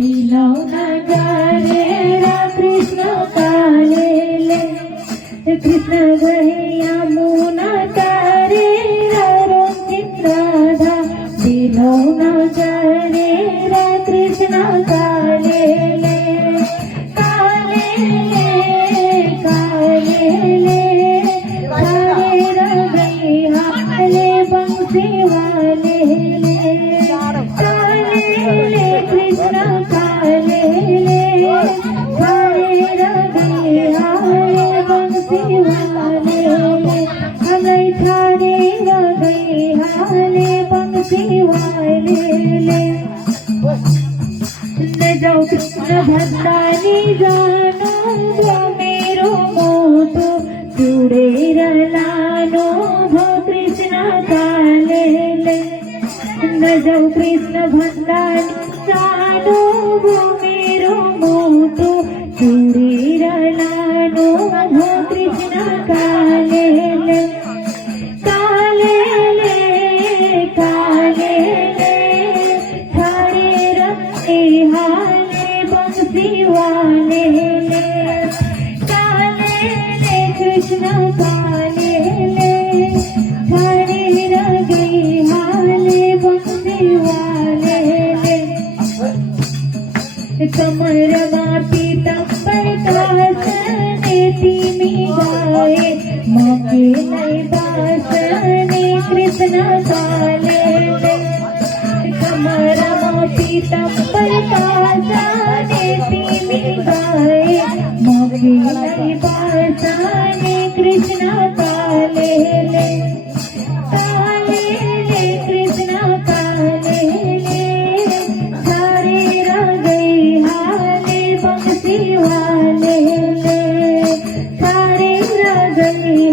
बिलौना गारे कृष्ण कालेले कृष्ण गहे यमुना तारे रंजित राधा बिलौना गारे कृष्ण कालेले कालेले कालेले तारे रंगे हाले बंसी वाले कालेले कृष्ण कालेले तारे रंगे हाले बंसी वाले हमें थारे रंगे हाले बंसी वाले न जाओ कृष्ण भक्तानी जानो मेरो मोटो जुड़े रलानो भो कृष्ण कालेले न जाओ कृष्ण भक्तानी जानो भो मेरो मोटो जुड़े रलानो भो कृष्ण कालेले कालेले कालेले थारे रंगे हाले बंसी वाले कालेले कृष्ण कालेले थारे रंगे हाले बंसी वाले कमर मापी तंबर कासने तीमी गाए मौके नहीं बासने कृष्ण कालेले कमर मापी तंबर कासने तीमी गाए मौके नहीं बासने कृष्ण कालेले कालेले कृष्ण कालेले थारे रंगे हाले बंसी वाले थारे रंगे